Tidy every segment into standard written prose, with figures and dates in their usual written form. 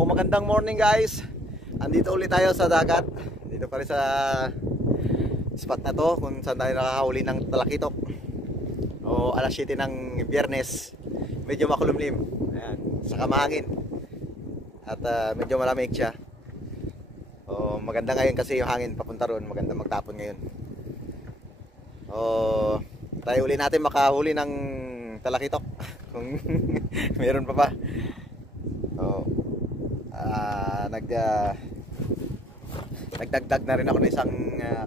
So magandang morning guys. Andito ulit tayo sa dagat. Dito pa rin sa spot na to kung saan tayo nakahuli ng talakitok. O alas 7 ng Biyernes. Medyo makulumlim. Ayan, saka mahangin. At medyo malamig siya. O maganda ngayon kasi yung hangin papunta ron. Maganda magtapon ngayon. O tayo uli natin makahuli ng talakitok. Kung meron pa ba. O nagdagdag na rin ako ng isang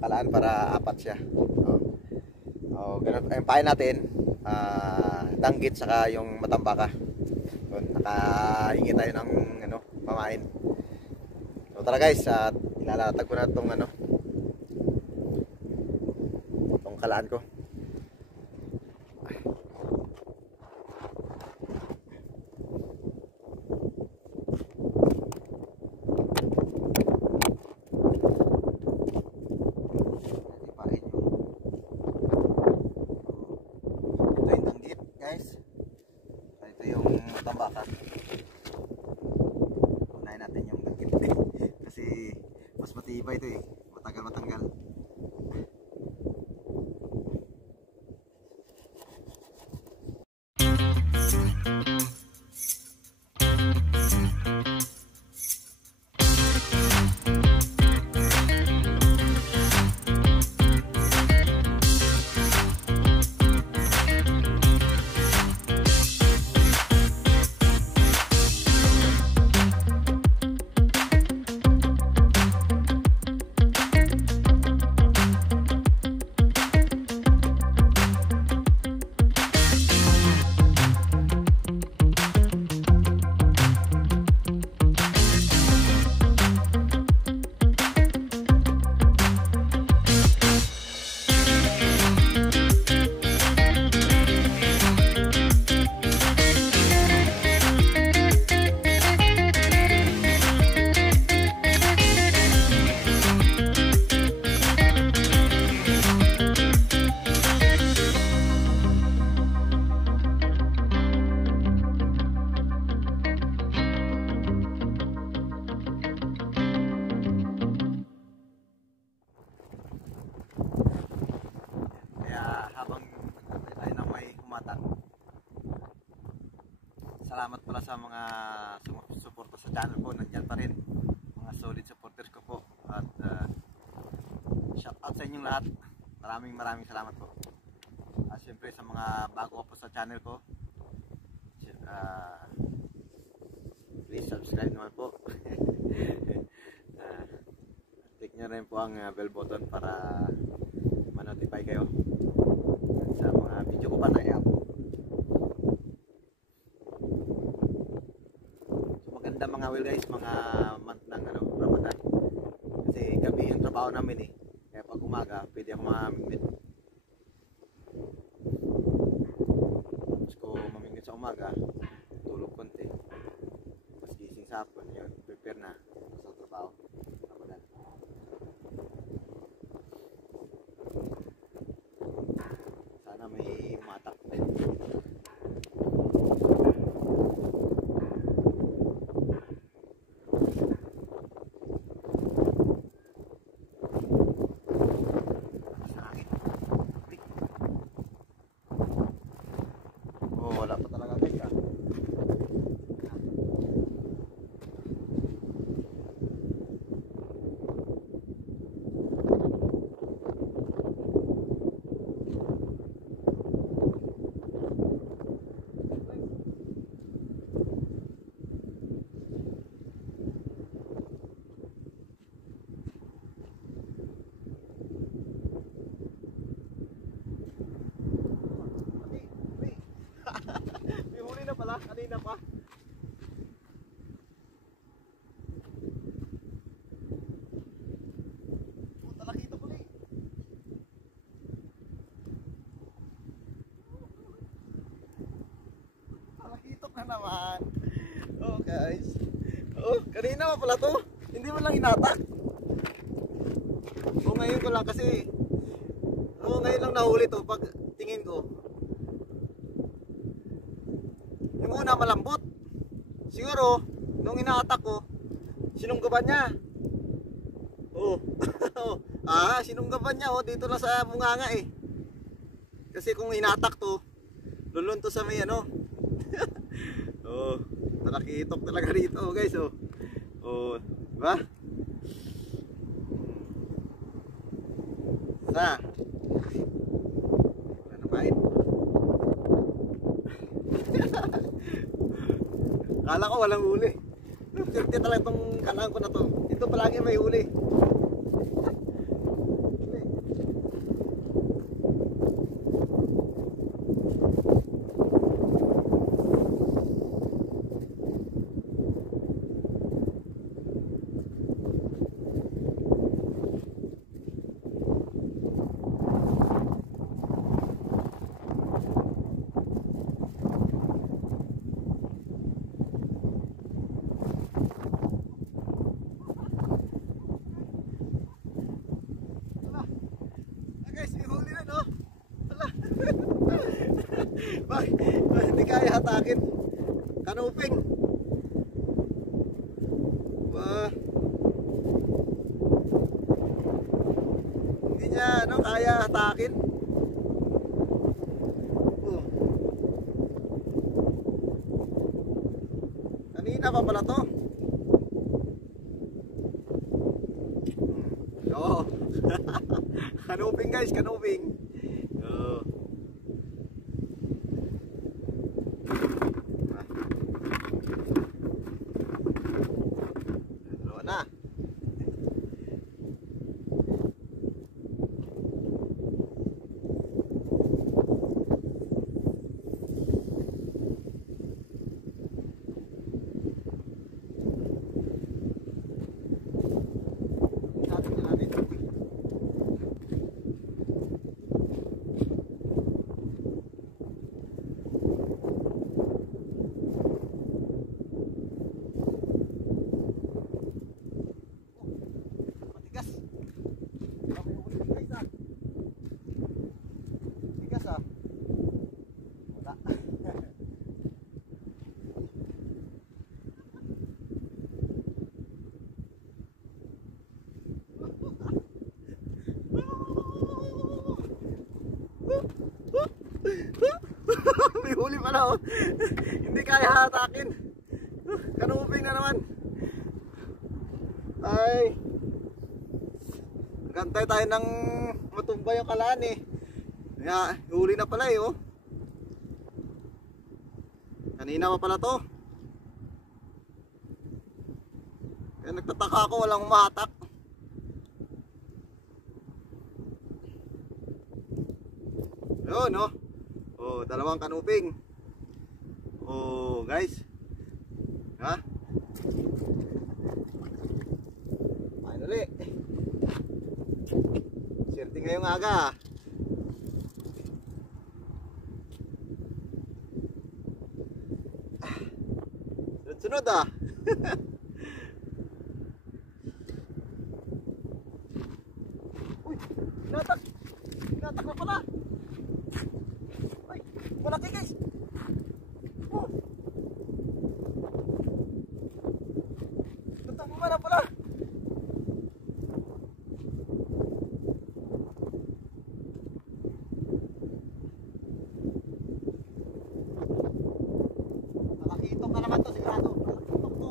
kalaan para apat siya. Ganun ang pain natin, danggit saka yung matambaka. Nakahingi tayo ng pamain. So tara guys, ilalatag ko na itong itong kalaan ko. Ito yung tambaka. Unahin natin yung dagkit kasi mas matibay ito eh, matagal matanggal. Salamat pala sa mga sumusuporta sa channel ko. Nandiyan pa rin mga solid supporters ko po. At shout out sa inyong lahat. Maraming salamat po. At syempre sa mga bago po sa channel ko, please subscribe naman po. Click nyo rin po ang bell button para ma-notify kayo sa mga video ko pa na i-upload. Mga will guys, mga month ng Ramadan kasi gabi yung trabaho namin eh, kaya pag umaga pwede ako mamingwit. Tapos ko mamingwit sa umaga, tulog konti, mas gising sa hapon, yun, prepare na sa trabaho Ramadan. Sana may umatak din. Wala pa talaga guys pala, kanina pa. Talakitok ulit. Talakitok na naman. Oh guys. Oh, kanina pa pala to. Hindi mo lang inatak. Oh, ngayon ko lang kasi. Oh, ngayon lang nahuli to pag tingin ko. Yung una malambot. Siguro Nung inaatak ko, sinunggaban niya. Oh. Sinunggaban niya oh, dito lang sa bunganga eh. Kasi kung inatak to, lulun to sa may ano. Oh, talakitok talaga rito guys oh. Oh, diba? Wala na pain. Kala ko walang huli. Swerte talaga itong kanang ko na to. Ito palagi may huli. Hindi kaya hatakin. Kanuping. Hindi niya ano, kaya hatakin. Kanina pa pala to. Oo. Kanuping guys, kanuping. Na. May huli pala oh. Hindi kaya hatakin. Kanuping na naman. Ay, gantay tayo ng matumba yung kalaan eh. Huli na pala eh oh. Kanina pa pala to. Kaya nagtataka ako walang umahatak. Yun no. Oh, dalawang kanuping. Oh, guys. Ha? Finally. Swerte ngayong aga. Sunod-sunod ah. Uy, hinatak. Hinatak na pala. Malaki guys. Oh. Tuntang mo na pala. Nakakitok na naman to sigurado. Nakakitok to.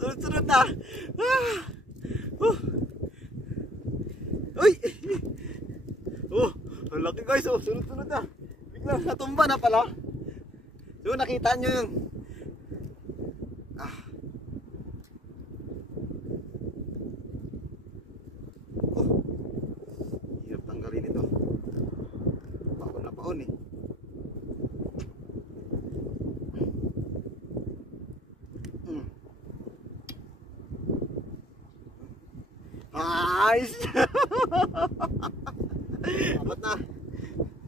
Sunod-sunod na. Uy! Oh, ang laki guys. Oh, sunod-sunod na. Biglang natumba na pala. Doon nakita nyo yun. Ah. Oh. Hirap tanggalin ito. Paon na paon eh. Nice! Abot na.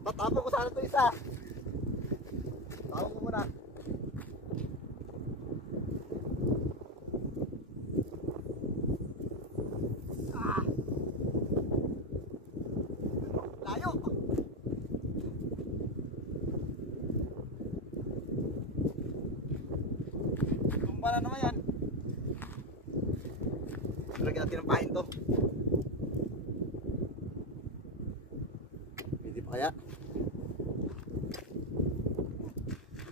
Tatapon ko sana ito isa. Tapon ko muna. Ah. Layo. Tumba na naman yan. Lagyan natin ng pahin to. Hindi pa kaya?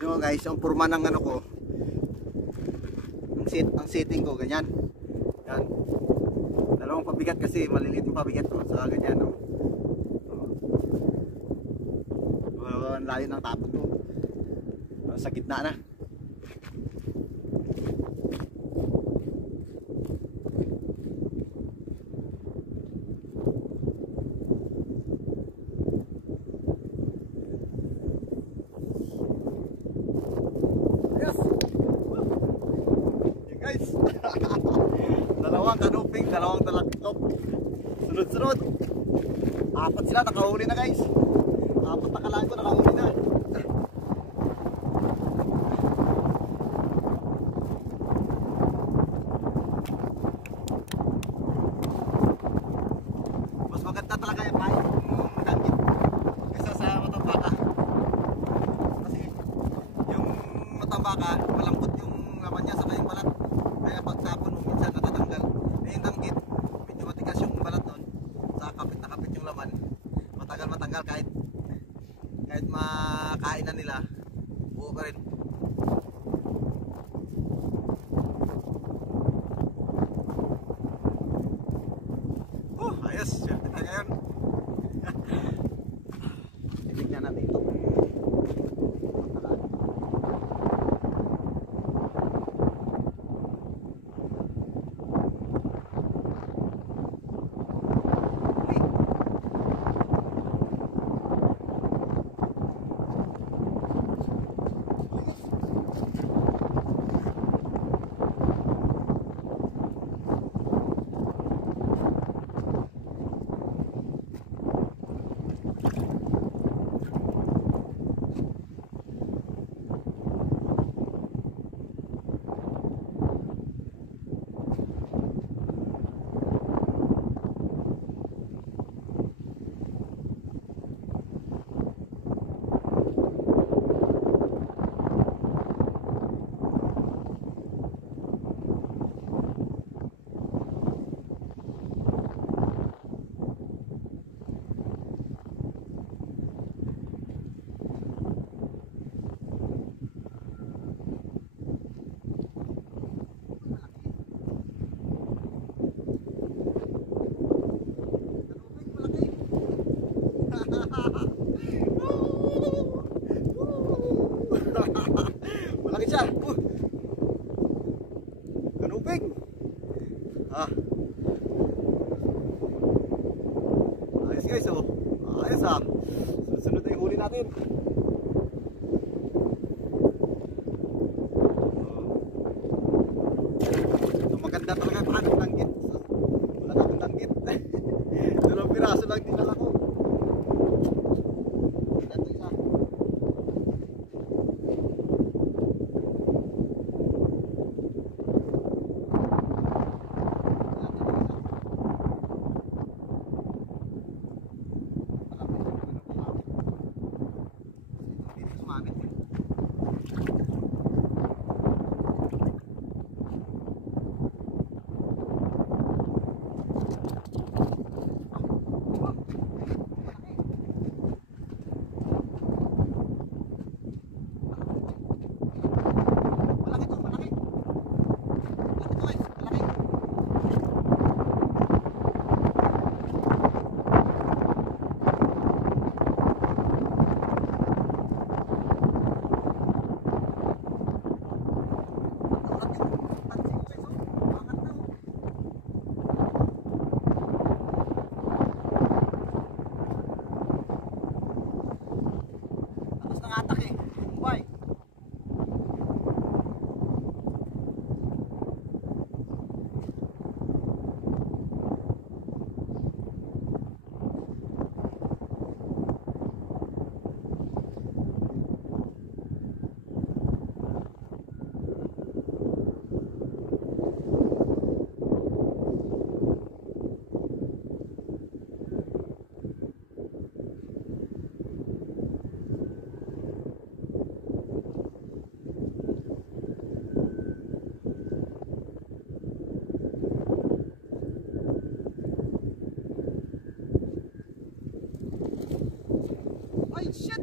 Yung guys, ang purma ng ano ko, ang setting ko ganyan. Yan. Dalawang pabigat kasi maliliit yung pabigat ko. Saka ganyan, no. Ang layo ng tapon ko. Sa gitna na. Dalawang kanuping, dalawang talaktok. Sunod-sunod. Apat sila, nakahuli na guys. Apat na kalago, nakahuli na. Mas maganda talaga yung pahin kung dangit kaysa sa matambaka. Kasi yung matambaka, malambot yung laman niya sa kayong balat. Kaya pagtapon mo minsan natatanggal. Yung danggit, medyo matigas yung balat nun. Sa kapit na kapit yung laman. Matagal matanggal kahit makain na nila. Buo pa rin. Ayos. Swerte na ngayon. Titignan natin ito. Malaki siya. Kanuping. Ayos guys, oh. Ayos ah. Sunod na yung huli natin. Maganda talaga paano langgit. Wala na akong langgit. Dalawang piraso lang din ako.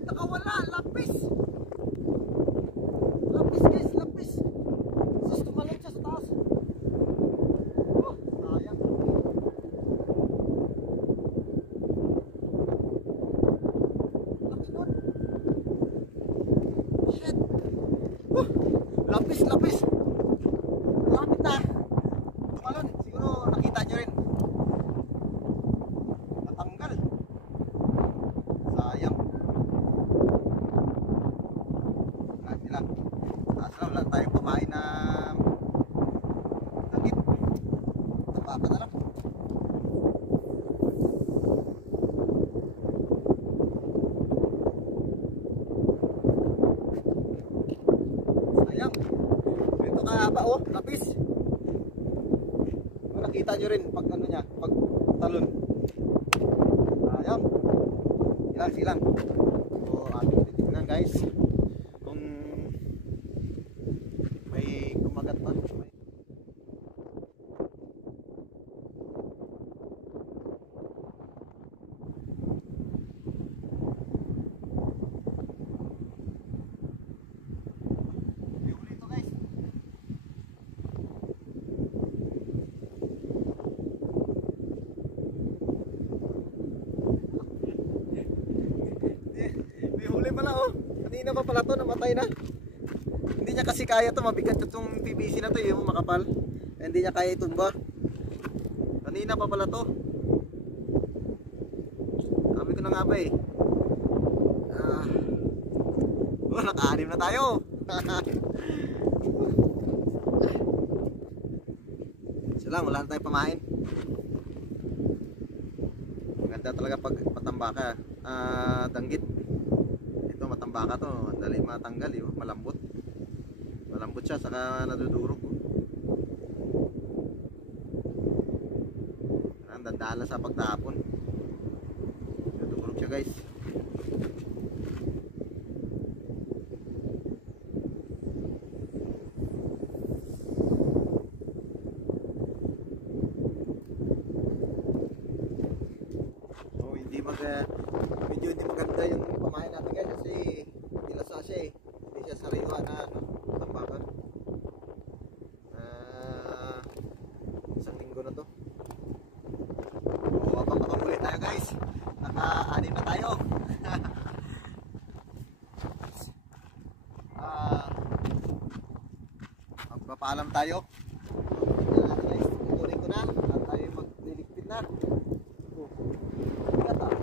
nakawala, lapis. Lapis guys, lapis. Sus, tumalon siya sa taas. Oh, sayang. Laki nun. Shit. Lapis, lapis. Lapit na. Tumalon. Siguro nakita nyo rin. Natanggal. Sayang. Kasi lang. Taas lang. Wala tayong kumain na langit. Napapa na lang. Sayang. Ito kahaba oh. Lapis. Nakita nyo rin pag ano niya, pag talon. Sayang. Silang, silang. So, ating titignan guys. Kung may kumagat pa. May huli ito guys. May huli pala oh. Kanina pa pala to, namatay na. Hindi niya kasi kaya to, mabigat itong PVC na to, yung makapal. Hindi niya kaya itumba. Kanina pa pala to. Sabi ko na nga ba eh. Oh, naka-anim na tayo. Isa lang, wala na tayong pamain. Maganda talaga pag matambaka. Danggit. Ito matambaka to, ang dali matanggal eh, malambot. Malambot siya, saka nadudurog. Ang dandala sa pagtapon. Nadudurog siya guys. So medyo hindi maganda yung pamain natin guys kasi dilasa siya eh. Hindi siya sariwa na ano, tambakan. Isang linggo na to. So habang makamuli tayo guys, naka-anim na tayo. Magpapaalam tayo. Guys, tutuloy ko na at tayo magliligpit na. Bigat ah.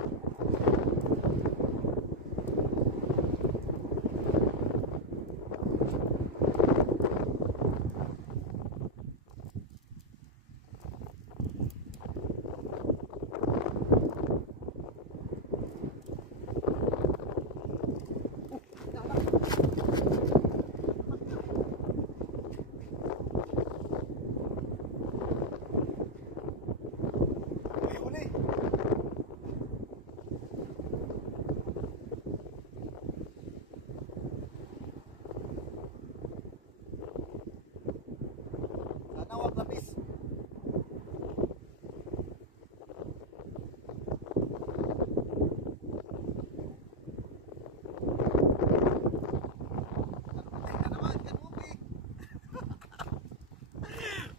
Lapis.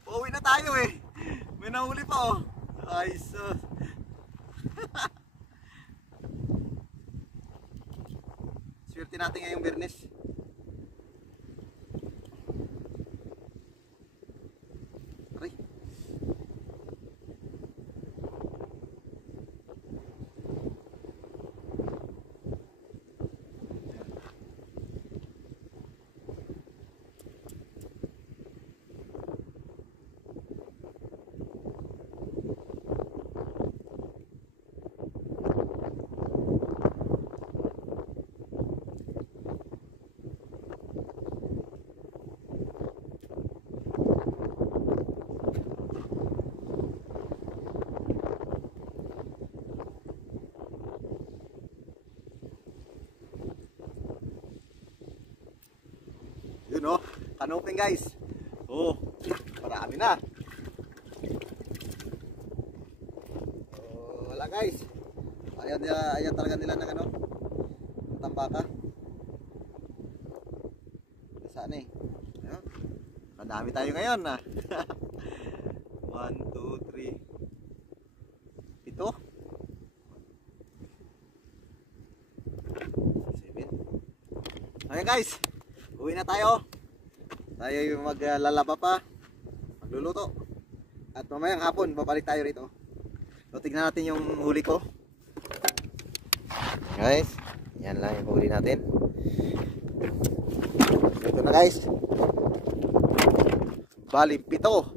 Pauwi na tayo eh. May nahuli pa oh. Ay sus. Swerte natin ngayong Biyernes. Yun oh, kanoping guys. Oh, marami na. Oh, wala guys. Ayaw talaga nila ng ano, tambaka. Saan eh? Ayun. Madami tayo ngayon ah. 1, 2, 3. Ito. 7. Okay guys, uwi na tayo. Tayo yung maglalaba pa, magluluto. At mamayang hapon, babalik tayo rito. So tignan natin yung huli ko. Guys, yan lang yung huli natin. Ito na guys. Bali, 7.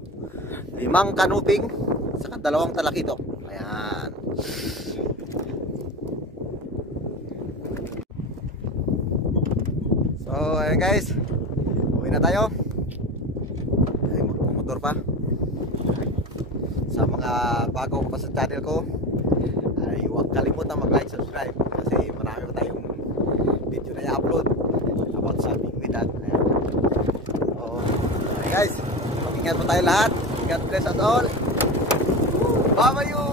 5 kanuping, saka 2 talakitok. Ayan. So, ayan guys. Uwi na tayo. Ay, magmumotor pa. Sa mga bago pa sa channel ko, ay huwag kalimutan mag-like, subscribe. Kasi marami pa tayong video na i-upload about sa aming with that. So, ayan guys. Mag-ingat po tayo lahat. God bless us all. Bye-bye you!